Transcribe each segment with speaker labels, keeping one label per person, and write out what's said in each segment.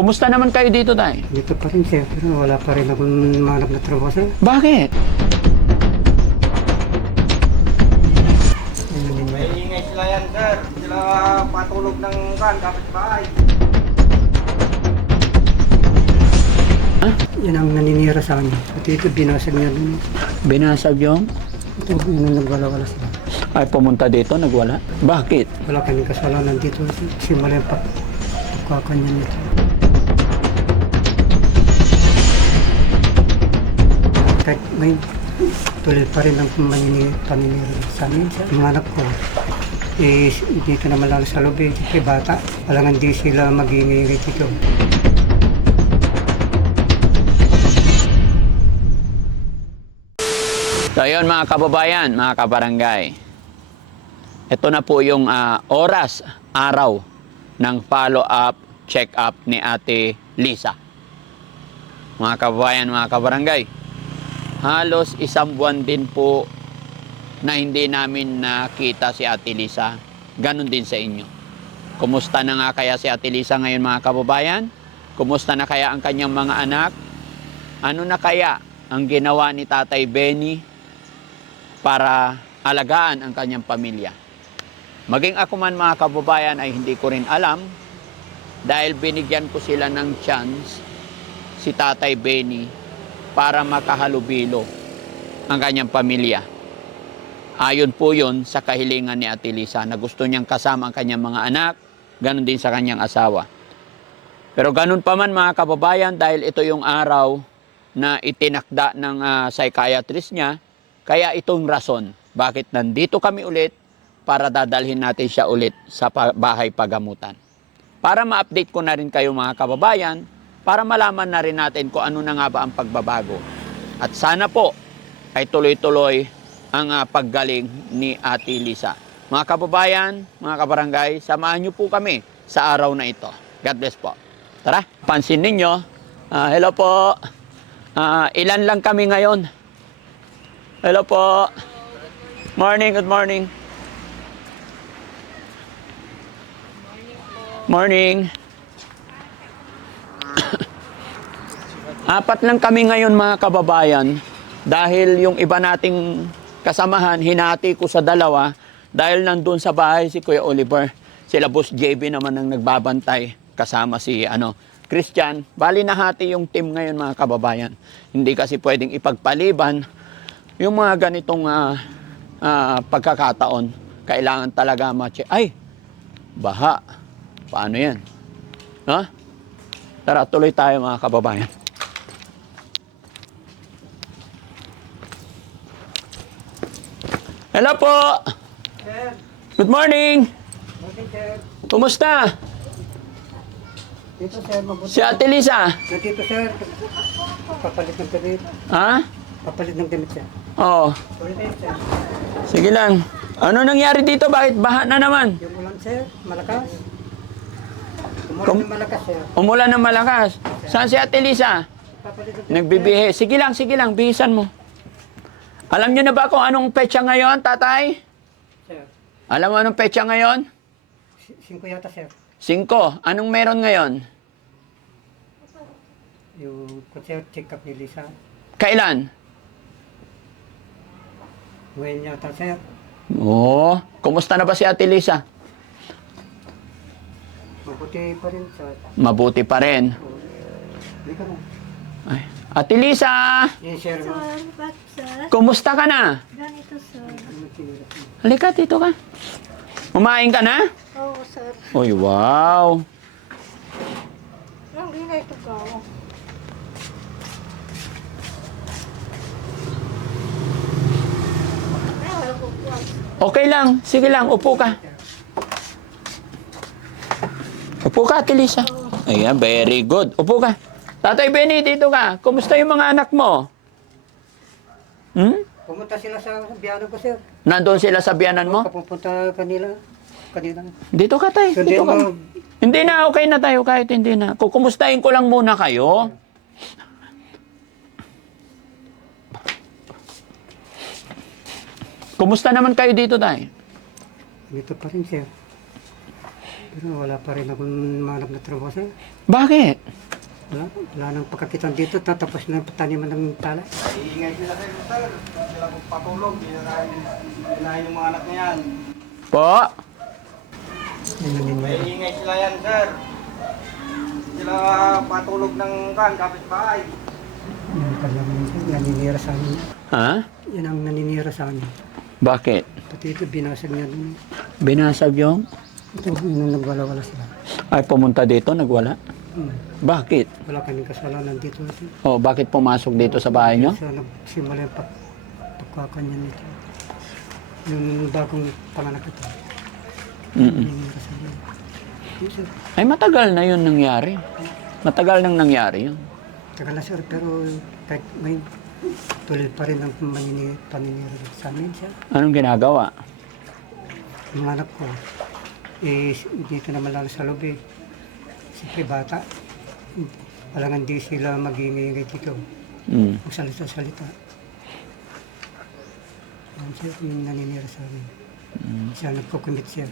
Speaker 1: Kumusta naman kayo dito, tay?
Speaker 2: Dito pa rin sir, pero wala pa rin akong manap na trabaho sir.
Speaker 1: Bakit?
Speaker 3: May ingay sila yan, sir. Sila patulog ng kan, kapit bahay.
Speaker 2: Yan ang naninira sa akin. At ito binasag niya dun.
Speaker 1: Binasag yung?
Speaker 2: Ito yun ang nagwala-wala sila.
Speaker 1: Ay, pumunta dito, nagwala? Bakit?
Speaker 2: Wala kaming kasalanan dito. Simula yung pag pagkakanya nito. May tuloy pa rin ang paninira sa amin sa mga anak ko. Eh, dito naman lang sa loob eh, bata. Walang hindi sila mag-iingay dito.
Speaker 1: So yun mga kababayan, mga kabarangay. Ito na po yung ah, oras, araw ng follow-up, check-up ni Ate Lisa. Mga kababayan, mga kabarangay. Halos isang buwan din po na hindi namin nakita si Ate Lisa. Ganon din sa inyo. Kumusta na nga kaya si Ate Lisa ngayon mga kababayan? Kumusta na kaya ang kanyang mga anak? Ano na kaya ang ginawa ni Tatay Benny para alagaan ang kanyang pamilya. Maging ako man mga kababayan ay hindi ko rin alam dahil binigyan ko sila ng chance si Tatay Benny para makahalubilo ang kanyang pamilya. Ayon po yun sa kahilingan ni Ate Lisa na gusto niyang kasama ang kanyang mga anak, ganun din sa kanyang asawa. Pero ganun pa man mga kababayan dahil ito yung araw na itinakda ng ah, psychiatrist niya, kaya itong rason bakit nandito kami ulit para dadalhin natin siya ulit sa bahay pagamutan. Para ma-update ko na rin kayo mga kababayan, para malaman na rin natin kung ano na nga ba ang pagbabago. At sana po ay tuloy-tuloy ang ah, paggaling ni Ate Lisa. Mga kababayan, mga kabarangay, samahan niyo po kami sa araw na ito. God bless po. Tara, pansin ninyo. Ah, hello po. Ah, ilan lang kami ngayon? Hello po. Morning, good morning. Morning. Apat lang kami ngayon mga kababayan dahil yung iba nating kasamahan hinati ko sa dalawa dahil nandun sa bahay si Kuya Oliver. Sila Boss JB naman ang nagbabantay kasama si ano Christian. Bali nahati yung team ngayon mga kababayan. Hindi kasi pwedeng ipagpaliban yung mga ganitong ah, ah, pagkakataon. Kailangan talaga ma Ay, baha. Paano yan? Ha? Tara, tuloy tayo mga kababayan. Hello po!
Speaker 2: Sir,
Speaker 1: Good morning!
Speaker 2: okay sir.
Speaker 1: Kumusta?
Speaker 2: Dito sir, mabuti.
Speaker 1: Si Ate Lisa?
Speaker 2: Dito sir, papalit ng damit.
Speaker 1: Ha?
Speaker 2: Papalit ng damit sir.
Speaker 1: Oo.
Speaker 2: Sir.
Speaker 1: Sige lang. Ano nangyari dito? Bakit baha na naman?
Speaker 2: Yung ulan sir, malakas. Umulan
Speaker 1: Kum-
Speaker 2: ng malakas sir.
Speaker 1: Umulan ng malakas. Saan si Ate Lisa?
Speaker 2: Papalit ng damit,
Speaker 1: Nagbibihi. Sige lang, sige lang. Bihisan mo. Alam niyo na ba kung anong petsa ngayon, tatay?
Speaker 2: Sir,
Speaker 1: Alam mo anong petsa ngayon?
Speaker 2: Si- singko yata sir.
Speaker 1: Cinco. Anong meron ngayon?
Speaker 2: Yung kutser check up ni Lisa.
Speaker 1: Kailan?
Speaker 2: Ngayon yata sir.
Speaker 1: Oo. Kumusta na ba si Ate Lisa?
Speaker 2: Mabuti pa rin sir.
Speaker 1: Mabuti pa rin.
Speaker 2: Hindi ka na.
Speaker 1: Ay. Ate Lisa!
Speaker 2: Yes sir.
Speaker 4: Sir, ba't sir?
Speaker 1: Kumusta ka na?
Speaker 4: Ganito sir.
Speaker 1: Halika, dito ka. Kumain ka na?
Speaker 4: Oo sir.
Speaker 1: Uy, wow.
Speaker 4: Ang ingay ko ka. Po.
Speaker 1: Okay lang. Sige lang, upo ka. Upo ka, Ate Lisa. Ayan, very good. Upo ka. Tatay Benny, dito ka. Kumusta yung mga anak mo? Hmm?
Speaker 2: Pumunta sila sa biyano ko sir.
Speaker 1: Nandun sila sa biyanan mo?
Speaker 2: Kapupunta kanila. Kanila.
Speaker 1: Dito ka, tay.
Speaker 2: Hindi
Speaker 1: Dito ka.
Speaker 2: mo-
Speaker 1: Hindi na, okay na tayo kahit hindi na. Kukumustahin ko lang muna kayo. Kumusta naman kayo dito, tay?
Speaker 2: Dito pa rin sir. Pero wala pa rin akong manap na trabaho sir.
Speaker 1: Bakit?
Speaker 2: Wala, wala nang pagkakitan dito, tatapos na ang taniman ng tala.
Speaker 3: Iingay sila sir, sir. Sila patulog, dinarahin dinahin yung mga anak niya yan.
Speaker 1: Po?
Speaker 3: May
Speaker 2: nangyari.
Speaker 3: ingay sila yan sir. Sila patulog ng kan, kapitbahay.
Speaker 2: Yun pala ang naninira sa amin.
Speaker 1: Ha?
Speaker 2: Yan ang naninira sa amin.
Speaker 1: Bakit?
Speaker 2: Pati ito, binasag niya dun.
Speaker 1: Binasag yung...
Speaker 2: Ito, yun ang nagwala-wala sila.
Speaker 1: Ay, pumunta dito, nagwala?
Speaker 2: Hmm.
Speaker 1: Bakit?
Speaker 2: Wala kaming kasalanan dito. Ito.
Speaker 1: Oh, bakit pumasok dito sa bahay nyo?
Speaker 2: Sa nagsimula yung pag, pagkakanya nito. Yung bagong panganak ito.
Speaker 1: Mm-mm.
Speaker 2: Sir.
Speaker 1: Ay, matagal na yun nangyari. Matagal nang nangyari yun.
Speaker 2: Tagal na sir, pero kahit may tuloy pa rin ang manini, paninira sa amin siya.
Speaker 1: Anong ginagawa?
Speaker 2: Yung anak ko, eh, dito naman lang sa loob eh. Siyempre bata, walang hindi sila mag-iingay dito.
Speaker 1: Mm.
Speaker 2: Magsalita-salita. Yan siya, yung naninira sa amin. Siya nagkukumit siya.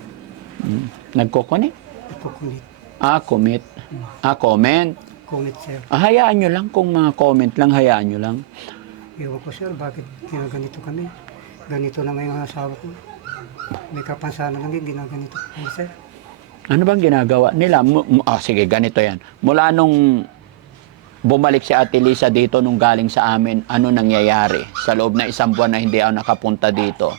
Speaker 1: Mm. Nagkukunik?
Speaker 2: Nagkukumit.
Speaker 1: Ah, commit. Ah, comment.
Speaker 2: Kumit siya.
Speaker 1: Ah, hayaan nyo lang kung mga comment lang, hayaan nyo lang.
Speaker 2: Ewan ko sir, bakit ginaganito kami? Ganito na yung asawa ko. May kapansanan lang yung ginaganito kami sir.
Speaker 1: Ano bang ginagawa nila? Ah, sige, ganito yan. Mula nung bumalik si Ate Lisa dito nung galing sa amin, ano nangyayari? Sa loob na isang buwan na hindi ako nakapunta dito.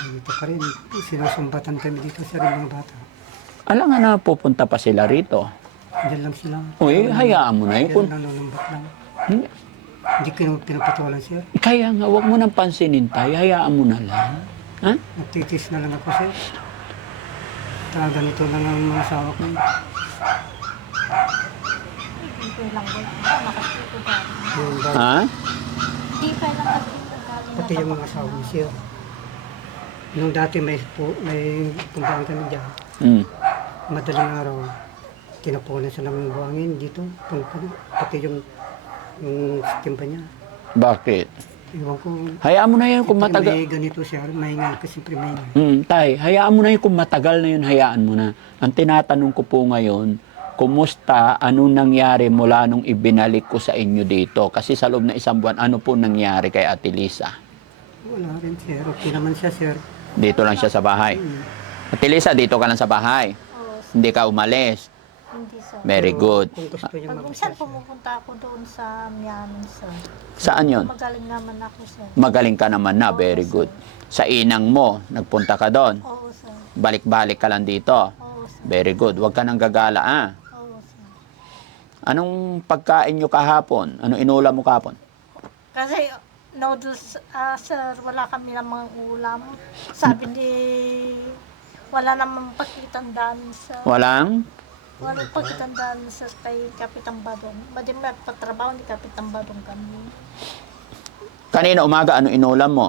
Speaker 2: Dito pa rin, sinusumbatan kami dito sir, yung mga bata.
Speaker 1: Alam nga na pupunta pa sila rito.
Speaker 2: Diyan lang sila.
Speaker 1: Uy, hayaan mo na yun. Kung,
Speaker 2: nanunumbat lang.
Speaker 1: hindi,
Speaker 2: Hindi ko pinapatuwalan sir.
Speaker 1: kaya nga, wag mo nang pansinin tayo. Hayaan mo na lang. Ha?
Speaker 2: Nagtitis na lang ako sir. Taka ganito lang ang mga asawa ko. Yung bata,
Speaker 1: Ha?
Speaker 2: Pati yung mga asawa ni sir. Nung dati may, po, may kumpaan kami dyan.
Speaker 1: Mm.
Speaker 2: Madaling araw, tinapunan siya ng buhangin dito. Pati yung, yung timba niya.
Speaker 1: Bakit?
Speaker 2: Iwan ko.
Speaker 1: Hayaan mo na yun kung matagal.
Speaker 2: May ganito siya, may nga kasi may nga.
Speaker 1: Mm, tay, hayaan mo na yun kung matagal na yun, hayaan mo na. Ang tinatanong ko po ngayon, kumusta, anong nangyari mula nung ibinalik ko sa inyo dito? Kasi sa loob na isang buwan, ano po nangyari kay Ate Lisa?
Speaker 2: Wala rin sir. Okay naman siya sir.
Speaker 1: Dito lang siya sa bahay. Ate Lisa, dito ka lang sa bahay.
Speaker 4: Sir.
Speaker 1: Hindi ka umalis.
Speaker 4: Hindi sir.
Speaker 1: Very good.
Speaker 2: Kung gusto niya
Speaker 4: Pag minsan pumupunta ako doon sa Miamin sir.
Speaker 1: Saan yon?
Speaker 4: Magaling naman ako sir.
Speaker 1: Magaling ka naman na, very good. Sa inang mo, nagpunta ka doon.
Speaker 4: Oo sir.
Speaker 1: Balik-balik ka lang dito.
Speaker 4: Oo sir.
Speaker 1: Very good. Huwag ka nang gagala, ah.
Speaker 4: Oo sir.
Speaker 1: Anong pagkain nyo kahapon? Ano inulam mo kahapon?
Speaker 4: Kasi noodles, ah, sir, wala kami namang ulam. Sabi ni, wala namang pagkitandaan sa,
Speaker 1: Walang?
Speaker 4: Walang pagkitandaan sa kay Kapitan Badong. Badim na patrabaho ni Kapitan Badong kami.
Speaker 1: Kanina umaga, ano inulam mo?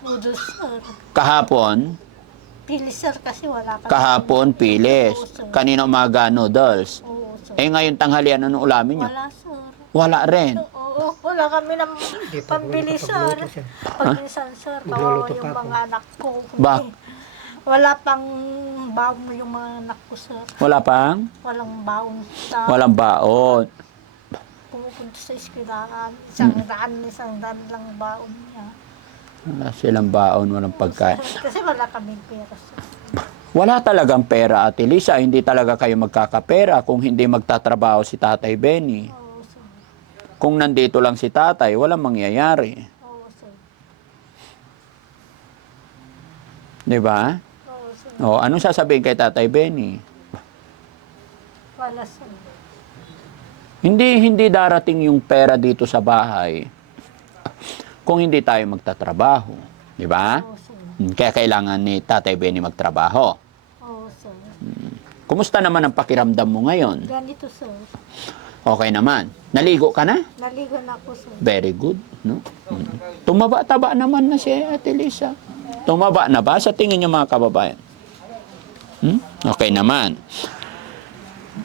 Speaker 4: Noodles, sir.
Speaker 1: Kahapon,
Speaker 4: Pili, sir, kasi wala kami.
Speaker 1: kahapon, pilis.
Speaker 4: Oo, sir.
Speaker 1: Kanina umaga, noodles.
Speaker 4: Oo, sir.
Speaker 1: Eh ngayon tanghalian, ano ulamin nyo?
Speaker 4: Wala, sir.
Speaker 1: Wala rin.
Speaker 4: Oo, wala kami ng
Speaker 2: pa
Speaker 4: pambili, sir. Pag minsan, sir, kawawa
Speaker 2: Magluluto
Speaker 4: yung
Speaker 2: pa ako.
Speaker 4: mga anak ko.
Speaker 1: Bak-
Speaker 4: Wala pang baon yung mga anak ko, sir.
Speaker 1: Wala pang?
Speaker 4: Walang baon sa
Speaker 1: Walang baon.
Speaker 4: pumupunta sa eskwelahan. Isang daan, isang daan lang baon niya.
Speaker 1: Wala silang baon, walang pagkain.
Speaker 4: Kasi wala kaming pera, sir.
Speaker 1: Wala talagang pera, Ate Lisa. Hindi talaga kayo magkakapera kung hindi magtatrabaho si Tatay Benny.
Speaker 4: Oo, sir.
Speaker 1: Kung nandito lang si Tatay, walang mangyayari.
Speaker 4: Oo, sir.
Speaker 1: Di ba? O, anong sasabihin kay Tatay Benny?
Speaker 4: Wala, sir.
Speaker 1: Hindi hindi darating yung pera dito sa bahay kung hindi tayo magtatrabaho, 'di ba? Hmm, Kaya kailangan ni Tatay Benny magtrabaho.
Speaker 4: Oo, sir.
Speaker 1: Kumusta naman ang pakiramdam mo ngayon?
Speaker 4: Ganito, sir.
Speaker 1: Okay naman. Naligo ka na?
Speaker 4: Naligo na ako, sir.
Speaker 1: Very good, no? Hmm. Tumaba-taba naman na si Ate Lisa. Tumaba na ba sa tingin niyo mga kababayan? Hmm? Okay naman.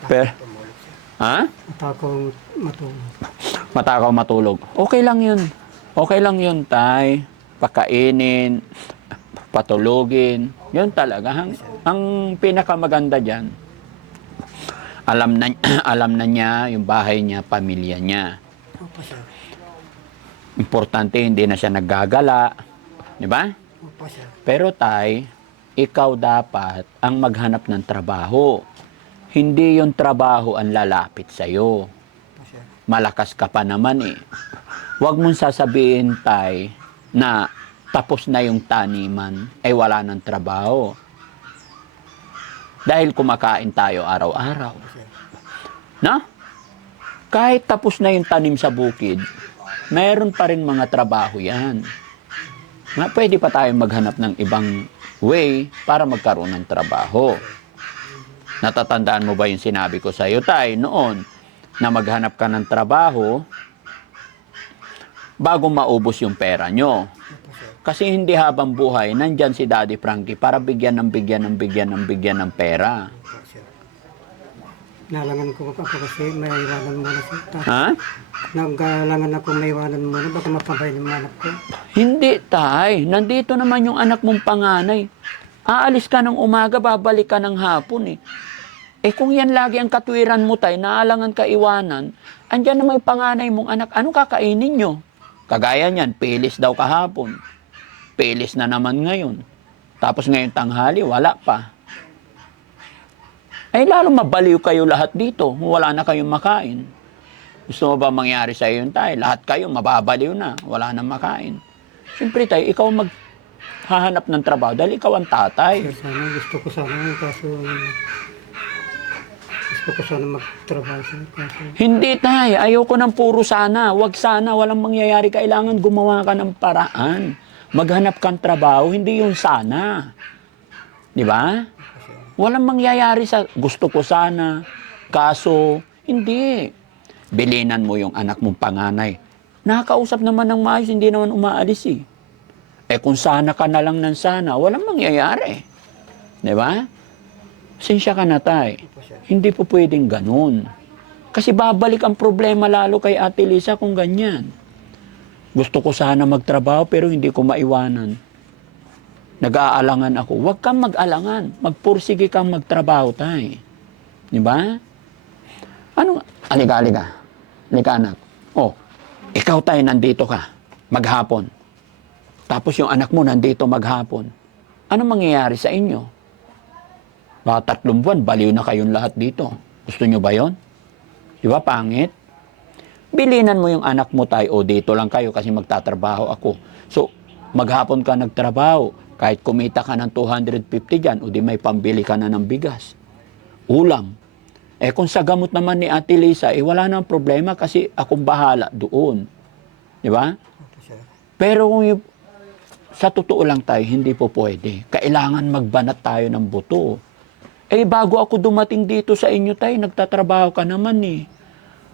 Speaker 1: Pero, ha?
Speaker 2: Matakong matulog.
Speaker 1: matakaw matulog. Okay lang yun. Okay lang yun, tay. Pakainin, patulogin. Yun talaga. Ang, ang pinakamaganda dyan, Alam na, alam na niya yung bahay niya, pamilya niya.
Speaker 2: Opo, sir.
Speaker 1: Importante, hindi na siya naggagala. Di ba?
Speaker 2: Opo, sir.
Speaker 1: Pero tay, ikaw dapat ang maghanap ng trabaho. Hindi yung trabaho ang lalapit sa'yo. Malakas ka pa naman eh. Huwag mong sasabihin tay na tapos na yung taniman ay wala ng trabaho. Dahil kumakain tayo araw-araw. Na? Kahit tapos na yung tanim sa bukid, mayroon pa rin mga trabaho yan. Nga, pwede pa tayo maghanap ng ibang way para magkaroon ng trabaho. Natatandaan mo ba yung sinabi ko sa iyo, Tay, noon, na maghanap ka ng trabaho bago maubos yung pera nyo. Kasi hindi habang buhay, nandyan si Daddy Frankie para bigyan ng bigyan ng bigyan ng bigyan ng pera.
Speaker 2: Nalangan ko ako kasi may iwanan muna sir. Ta-
Speaker 1: Ha?
Speaker 2: Nagalangan ako may iwanan muna. Baka mapabay ng anak ko.
Speaker 1: Hindi, tay. Nandito naman yung anak mong panganay. Aalis ka ng umaga, babalik ka ng hapon eh. Eh kung yan lagi ang katwiran mo, tay, naalangan ka iwanan, andyan naman yung panganay mong anak, ano kakainin nyo? Kagaya niyan, pilis daw kahapon. Pilis na naman ngayon. Tapos ngayon tanghali, wala pa. Ay lalo mabaliw kayo lahat dito. Wala na kayong makain. Gusto mo ba mangyari sa iyo tayo? Lahat kayo mababaliw na. Wala nang makain. Siyempre tayo, ikaw mag hahanap ng trabaho dahil ikaw ang tatay.
Speaker 2: Sir, sana gusto ko sana yun. Kaso gusto ko sana magtrabaho sir. Kaso
Speaker 1: Hindi tayo, ayoko ng puro sana. Wag sana, walang mangyayari. Kailangan gumawa ka ng paraan. Maghanap kang trabaho, hindi yung sana. Di ba? Walang mangyayari sa gusto ko sana. Kaso, hindi. Bilinan mo yung anak mong panganay. Nakakausap naman ng maayos, hindi naman umaalis eh. Eh kung sana ka na lang ng sana, walang mangyayari. Di ba? Sinsya ka na tay. Hindi po pwedeng ganun. Kasi babalik ang problema lalo kay Ate Lisa kung ganyan. Gusto ko sana magtrabaho pero hindi ko maiwanan. Nag-aalangan ako. Huwag kang mag-alangan. Magpursige kang magtrabaho, tay. Di ba? Ano? Alika, alika. Alika, anak. Oh, ikaw tayo nandito ka. Maghapon. Tapos yung anak mo nandito maghapon. Ano mangyayari sa inyo? Baka tatlong buwan, baliw na kayong lahat dito. Gusto nyo ba yon? Di ba, pangit? Bilinan mo yung anak mo tayo, o dito lang kayo kasi magtatrabaho ako. So, maghapon ka nagtrabaho, kahit kumita ka ng 250 dyan, o di may pambili ka na ng bigas. Ulam. Eh kung sa gamot naman ni Ate Lisa, eh wala nang problema kasi akong bahala doon. Di ba? Pero kung yung, sa totoo lang tayo, hindi po pwede. Kailangan magbanat tayo ng buto. Eh, bago ako dumating dito sa inyo tayo, nagtatrabaho ka naman eh.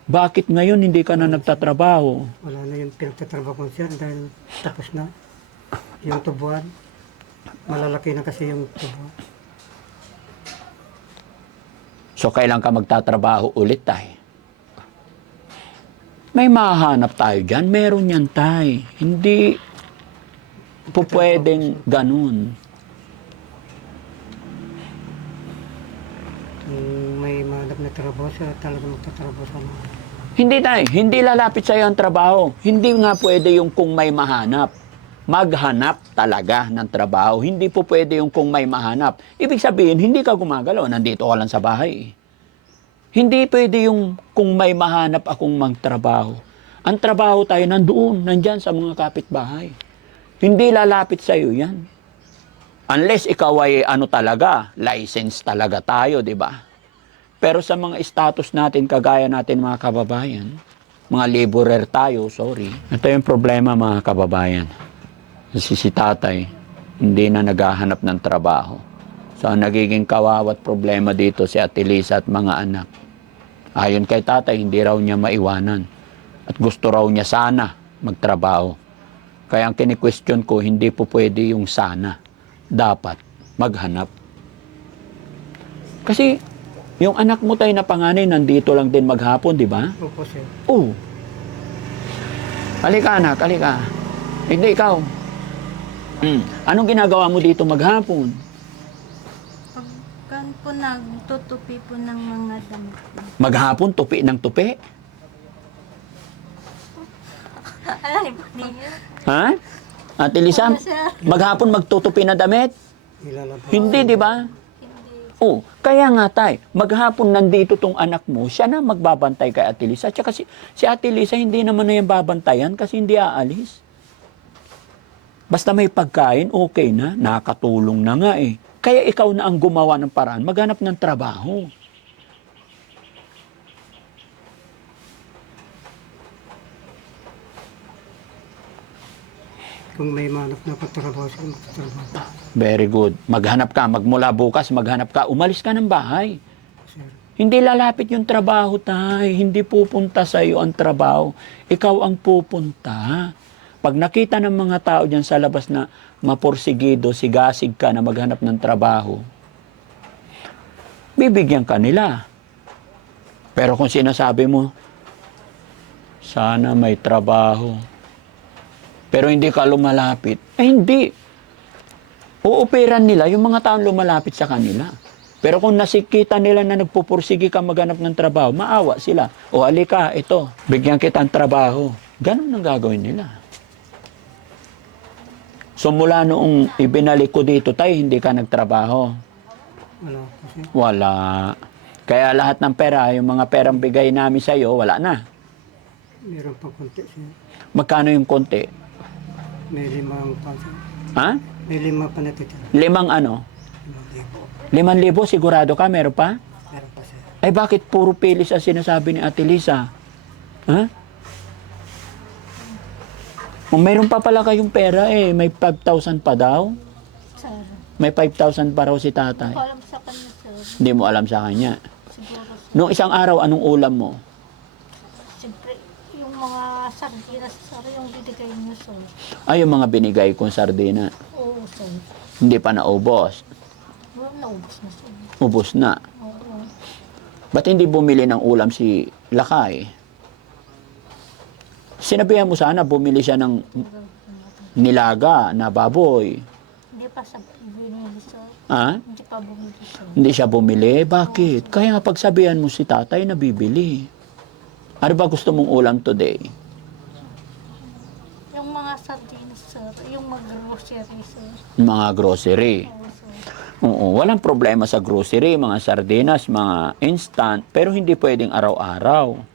Speaker 1: Bakit ngayon hindi ka na nagtatrabaho?
Speaker 2: Wala na yung pinagtatrabaho ko sir dahil tapos na yung tubuan. Malalaki na kasi yung tubuan.
Speaker 1: So, kailan ka magtatrabaho ulit tayo? May mahanap tayo dyan. Meron yan tayo. Hindi po pwedeng ganun.
Speaker 2: Kung may manap na trabaho sir, talaga magtatrabaho sana.
Speaker 1: Hindi tayo. Hindi lalapit sa'yo ang trabaho. Hindi nga pwede yung kung may mahanap. Maghanap talaga ng trabaho. Hindi po pwede yung kung may mahanap. Ibig sabihin, hindi ka gumagalaw. Nandito ka lang sa bahay. Hindi pwede yung kung may mahanap akong magtrabaho. Ang trabaho tayo nandoon, nandyan sa mga kapitbahay. Hindi lalapit sa'yo yan. Unless ikaw ay ano talaga, license talaga tayo, di ba? Pero sa mga status natin, kagaya natin mga kababayan, mga laborer tayo, sorry. Ito yung problema mga kababayan. Kasi si tatay, hindi na naghahanap ng trabaho. So ang nagiging kawawat problema dito si Ate Lisa at mga anak. Ayon kay tatay, hindi raw niya maiwanan. At gusto raw niya sana magtrabaho. Kaya ang kini-question ko, hindi po pwede yung sana. Dapat maghanap. Kasi yung anak mo tayo na panganay nandito lang din maghapon, di ba?
Speaker 2: Opo sir.
Speaker 1: Oo. Halika anak, halika. Hindi ikaw. Hmm. Anong ginagawa mo dito maghapon?
Speaker 4: Pagka
Speaker 5: po nagtutupi po ng mga damit.
Speaker 1: Maghapon, tupi ng tupi. Ha? Ate Lisa, maghapon magtutupi na damit? Hindi, di ba?
Speaker 5: hindi.
Speaker 1: Oh, kaya nga tay, maghapon nandito tong anak mo, siya na magbabantay kay Ate Lisa. Tsaka si, si Ate Lisa hindi naman na yan babantayan kasi hindi aalis. Basta may pagkain, okay na. Nakatulong na nga eh. Kaya ikaw na ang gumawa ng paraan, maghanap ng trabaho.
Speaker 2: Kung may manap na katrabaho siya, magtatrabaho.
Speaker 1: Very good. Maghanap ka, magmula bukas, maghanap ka, umalis ka ng bahay.
Speaker 2: Sir.
Speaker 1: Hindi lalapit yung trabaho, tay. Hindi pupunta sa iyo ang trabaho. Ikaw ang pupunta. Pag nakita ng mga tao dyan sa labas na mapursigido, sigasig ka na maghanap ng trabaho, bibigyan ka nila. Pero kung sinasabi mo, sana may trabaho, pero hindi ka lumalapit, eh hindi. Uupiran nila yung mga taong lumalapit sa kanila. Pero kung nasikita nila na nagpupursigi ka maghanap ng trabaho, maawa sila. O halika, ito, bigyan kita ng trabaho. Ganun ang gagawin nila. So mula noong ibinalik ko dito, tay, hindi ka nagtrabaho.
Speaker 2: Wala.
Speaker 1: Wala. Kaya lahat ng pera, yung mga perang bigay namin sa iyo, wala na.
Speaker 2: Meron pa konti siya.
Speaker 1: Magkano yung konti?
Speaker 2: May limang pa.
Speaker 1: Ha?
Speaker 2: May lima pa natitira.
Speaker 1: Limang ano?
Speaker 2: Limang libo.
Speaker 1: Limang libo, sigurado ka, meron pa?
Speaker 2: Meron pa siya.
Speaker 1: Ay bakit puro pilis ang sinasabi ni Ate Lisa? Ha? Kung meron pa pala kayong pera eh, may 5,000 pa daw.
Speaker 5: Sir,
Speaker 1: May 5,000 pa raw si tatay.
Speaker 5: ko alam sa kanya, sir.
Speaker 1: Hindi mo alam sa kanya.
Speaker 5: Siguro, sir.
Speaker 1: Noong isang araw, anong ulam mo?
Speaker 4: Siyempre, yung mga sardinas, sir, yung binigay niyo, sir.
Speaker 1: Ay, yung mga binigay kong sardina.
Speaker 4: Oo, sir.
Speaker 1: Hindi pa naubos.
Speaker 4: Well, naubos na, sir.
Speaker 1: Ubos na.
Speaker 4: Oo.
Speaker 1: Ba't hindi bumili ng ulam si Lakay? Sinabihan mo sana bumili siya ng nilaga na baboy.
Speaker 4: Hindi pa sa binili, sir.
Speaker 1: Ha?
Speaker 4: Hindi pa bumili, sir.
Speaker 1: Hindi siya bumili? Bakit? Kaya pagsabihan mo si tatay na bibili. Ano ba gusto mong ulam today?
Speaker 4: Yung mga sardinas, sir. Yung mga grocery, sir.
Speaker 1: Mga grocery.
Speaker 4: Oo, sir.
Speaker 1: Oo, walang problema sa grocery, mga sardinas, mga instant, pero hindi pwedeng araw-araw.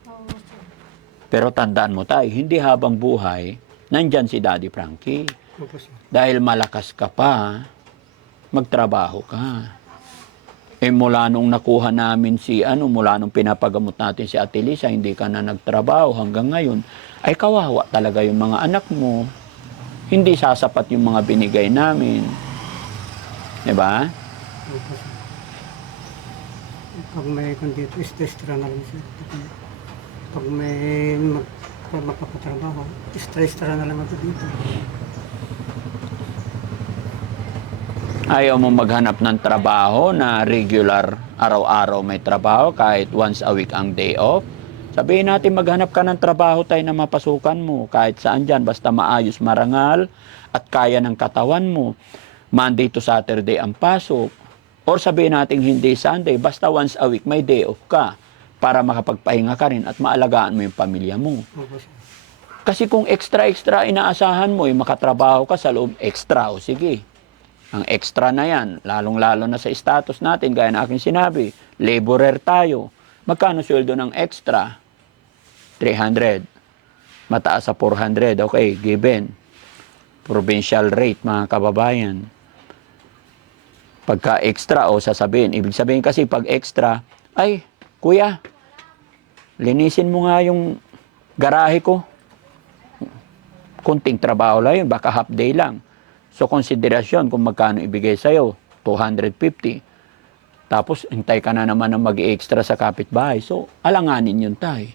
Speaker 1: Pero tandaan mo tayo, hindi habang buhay, nandyan si Daddy Frankie.
Speaker 2: Opo.
Speaker 1: Dahil malakas ka pa, magtrabaho ka. Eh mula nung nakuha namin si ano, mula nung pinapagamot natin si Ate Lisa, hindi ka na nagtrabaho hanggang ngayon, ay kawawa talaga yung mga anak mo. Hindi sasapat yung mga binigay namin. 'Di ba?
Speaker 2: Pag may kondito, stress-tra na lang siya. Pag may mag, pag magpapatrabaho, stress-tra na lang ako dito.
Speaker 1: Ayaw mo maghanap ng trabaho na regular araw-araw may trabaho kahit once a week ang day off. Sabihin natin maghanap ka ng trabaho tayo na mapasukan mo kahit saan dyan basta maayos marangal at kaya ng katawan mo. Monday to Saturday ang pasok. Or sabihin natin hindi Sunday basta once a week may day off ka para makapagpahinga ka rin at maalagaan mo yung pamilya mo. Kasi kung extra-extra inaasahan mo, yung makatrabaho ka sa loob, extra, o sige. Ang extra na yan, lalong-lalo na sa status natin, gaya na aking sinabi, laborer tayo. Magkano sweldo ng extra? 300. Mataas sa 400, okay, given. Provincial rate, mga kababayan. Pagka extra, o sasabihin, ibig sabihin kasi pag extra, ay, kuya, linisin mo nga yung garahe ko kunting trabaho lang yun, baka half day lang. So, konsiderasyon kung magkano ibigay sa'yo, 250. Tapos, hintay ka na naman ng mag-extra sa kapitbahay. So, alanganin yun tay.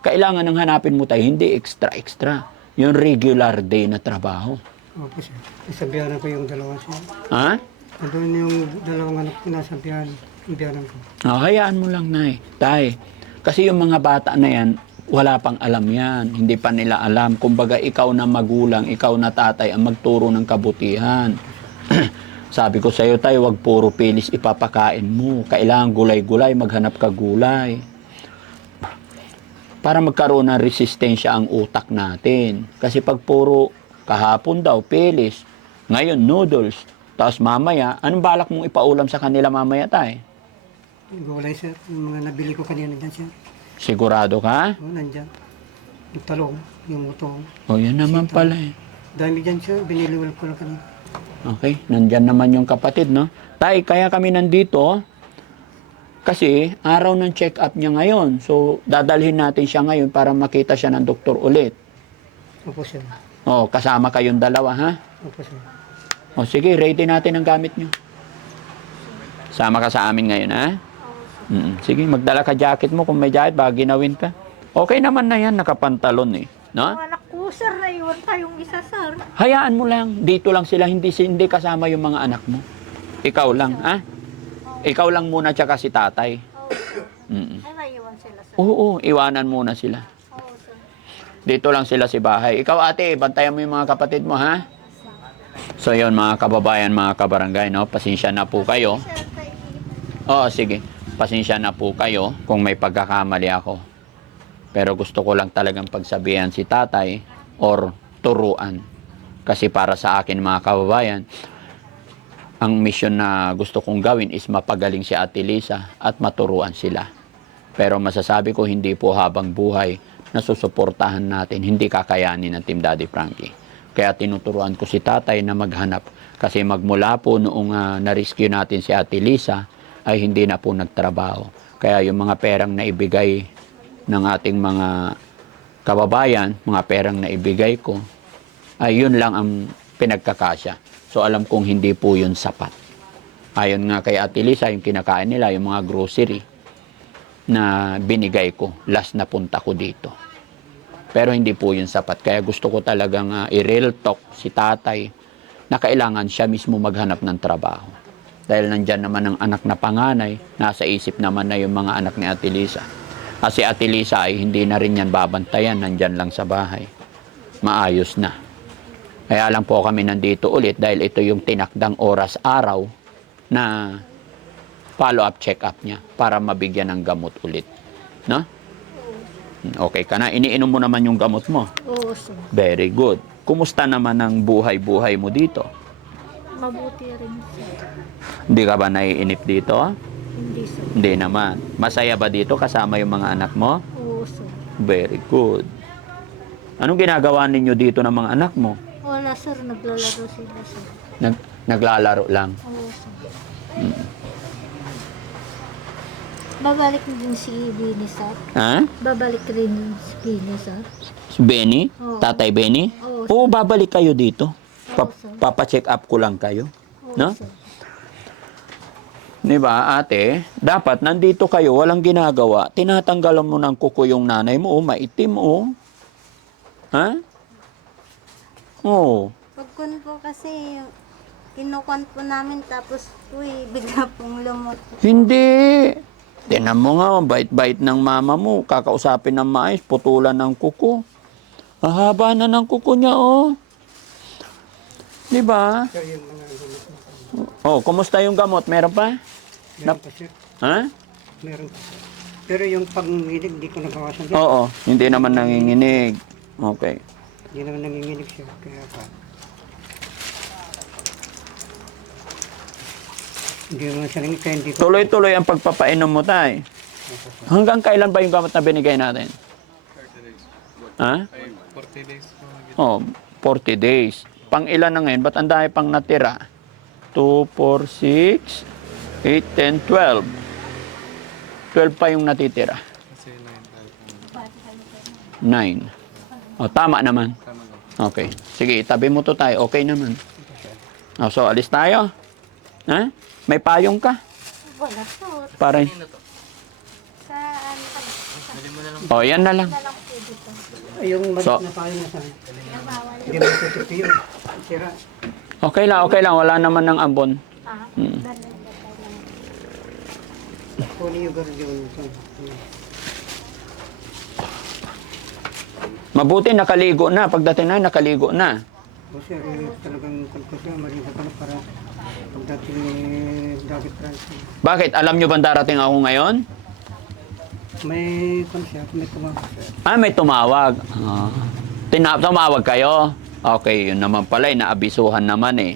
Speaker 1: Kailangan ng hanapin mo tayo, hindi extra-extra. Yung regular day na trabaho.
Speaker 2: Opo siya. Isabihan ko yung dalawa siya.
Speaker 1: Ha?
Speaker 2: Nandun yung dalawang anak ko nasabihan. Sabihan ko.
Speaker 1: Oh, hayaan mo lang, Nay. Tay, kasi yung mga bata na yan, wala pang alam yan. Hindi pa nila alam. Kumbaga, ikaw na magulang, ikaw na tatay ang magturo ng kabutihan. Sabi ko sa'yo tayo, wag puro pilis ipapakain mo. Kailangan gulay-gulay, maghanap ka gulay. Para magkaroon ng resistensya ang utak natin. Kasi pag puro kahapon daw, pilis, ngayon noodles, tapos mamaya, anong balak mong ipaulam sa kanila mamaya tayo?
Speaker 2: Gulay sir, yung mga nabili ko kanina dyan sir.
Speaker 1: Sigurado ka?
Speaker 2: O, nandyan. Yung talong, yung utong.
Speaker 1: O yan naman pala eh.
Speaker 2: Dami dyan sir, biniliwal ko lang kanina.
Speaker 1: Okay, nandyan naman yung kapatid, no? Tay, kaya kami nandito kasi araw ng check-up niya ngayon. So, dadalhin natin siya ngayon para makita siya ng doktor ulit.
Speaker 2: Opo sir.
Speaker 1: O, kasama kayong dalawa, ha?
Speaker 2: Opo sir.
Speaker 1: O, sige, ready natin ang gamit niyo. Sama ka sa amin ngayon, ha? Mm, sige, magdala ka jacket mo kung may jacket, baka ginawin ka. Okay naman na yan, nakapantalon eh. No?
Speaker 4: Ang anak ko, sir, naiwan pa yung isa, sir.
Speaker 1: Hayaan mo lang, dito lang sila, hindi, hindi kasama yung mga anak mo. Ikaw lang, ha? Ikaw lang muna tsaka si tatay.
Speaker 4: Oo, sir.
Speaker 1: Mm.
Speaker 4: Ay, naiwan sila, sir.
Speaker 1: Oo, iwanan muna sila.
Speaker 4: Oo, sir.
Speaker 1: Dito lang sila si bahay. Ikaw ate, bantayan mo yung mga kapatid mo, ha? So yun mga kababayan, mga kabarangay, no? Pasensya na po kayo.
Speaker 4: Sir, kay
Speaker 1: Oo, sige. Pasensya na po kayo kung may pagkakamali ako. Pero gusto ko lang talagang pagsabihan si tatay or turuan. Kasi para sa akin mga kababayan, ang mission na gusto kong gawin is mapagaling si Ate Lisa at maturuan sila. Pero masasabi ko hindi po habang buhay na susuportahan natin, hindi kakayanin ng Team Daddy Frankie. Kaya tinuturuan ko si tatay na maghanap. Kasi magmula po noong ah, na-rescue natin si Ate Lisa, ay hindi na po nagtrabaho. Kaya yung mga perang na ibigay ng ating mga kababayan, mga perang na ibigay ko, ay yun lang ang pinagkakasya. So alam kong hindi po yun sapat. Ayon nga kay Ate Lisa, yung kinakain nila, yung mga grocery na binigay ko, last na punta ko dito. Pero hindi po yun sapat. Kaya gusto ko talagang ah, i-real talk si tatay na kailangan siya mismo maghanap ng trabaho. Dahil nandyan naman ang anak na panganay, nasa isip naman na yung mga anak ni Ate Lisa. Kasi Ate Lisa ay hindi na rin yan babantayan, nandyan lang sa bahay. Maayos na. Kaya lang po kami nandito ulit dahil ito yung tinakdang oras araw na follow-up check-up niya para mabigyan ng gamot ulit. No? Okay ka na. Iniinom mo naman yung gamot mo.
Speaker 4: Oo, sir.
Speaker 1: Very good. Kumusta naman ang buhay-buhay mo dito?
Speaker 4: Mabuti rin, sir.
Speaker 1: Hindi ka ba naiinip dito?
Speaker 4: Hindi, sir.
Speaker 1: Hindi naman. Masaya ba dito kasama yung mga anak mo?
Speaker 4: Oo, sir.
Speaker 1: Very good. Anong ginagawa ninyo dito ng mga anak mo?
Speaker 4: Wala, sir. Naglalaro sila, sir.
Speaker 1: Nag naglalaro lang.
Speaker 4: Oo, sir. Babalik din si Bini, sir.
Speaker 1: Ha?
Speaker 4: Babalik rin si Bini, sir.
Speaker 1: Si Benny?
Speaker 4: Oo.
Speaker 1: Tatay Benny?
Speaker 4: Oo,
Speaker 1: Oo, babalik kayo dito. Pa- papacheck up ko lang kayo. No? Di ba, ate? Dapat nandito kayo, walang ginagawa. Tinatanggalan mo ng kuko yung nanay mo, oh, maitim, oh. Ha? Oo.
Speaker 5: Pagkun po kasi, kinukuan po namin tapos po eh, bigla pong lumot.
Speaker 1: Hindi. Tinan mo nga, ang bait-bait ng mama mo. Kakausapin ng maayos, putulan ng kuko. Mahaba na ng kuko niya, oh. Di ba?
Speaker 2: Sir, yung mga gamot mo.
Speaker 1: Oh, kumusta yung gamot? Meron pa?
Speaker 2: Meron pa sir.
Speaker 1: Ha?
Speaker 2: Meron pa. Pero yung panginginig, hindi ko nabawasan sir.
Speaker 1: Oo, hindi naman nanginginig. Okay.
Speaker 2: Hindi naman nanginginig sir. Kaya pa. Hindi naman siya nangingin. Kaya hindi ko.
Speaker 1: Tuloy-tuloy ang pagpapainom mo, tay. Hanggang kailan ba yung gamot na binigay natin? 30 days. Ha? 40 days. Oh, 40 days. Pang ilan na ngayon? Ba't ang dami pang natira? 2, 4, 6, 8, 10, 12. 12 pa yung natitira. 9. Oh, tama naman. Okay. Sige, itabi mo to tayo. Okay naman. Oh, so, alis tayo. Ha? May payong ka?
Speaker 4: Wala, sir.
Speaker 1: Para...
Speaker 4: Sa ano ka
Speaker 1: Oh, yan na lang.
Speaker 4: po
Speaker 2: yung maliit
Speaker 1: So-
Speaker 2: na tayo na sa
Speaker 4: Nabawal.
Speaker 2: Hindi mo tutupi yun. Sira.
Speaker 1: Okay lang, okay lang. Wala naman ng ambon.
Speaker 4: Ah,
Speaker 1: Mm. Mabuti nakaligo na. Pagdating na, nakaligo na.
Speaker 2: Sir, eh, talagang kalko siya. Maliit na para pagdating David Francis.
Speaker 1: Bakit? Alam nyo bang darating ako ngayon?
Speaker 2: May konsya, may tumawag.
Speaker 1: Ah, may tumawag. Ah. Tina- tumawag kayo? Okay, yun naman pala. eh, Naabisuhan naman eh.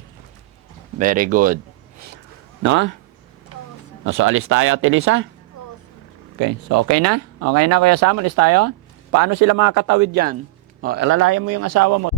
Speaker 1: Very good. No? So, alis tayo, Ate Lisa? Okay, so okay na? Okay na, Kuya Sam, alis tayo? Paano sila makakatawid dyan? O, alalayan mo yung asawa mo.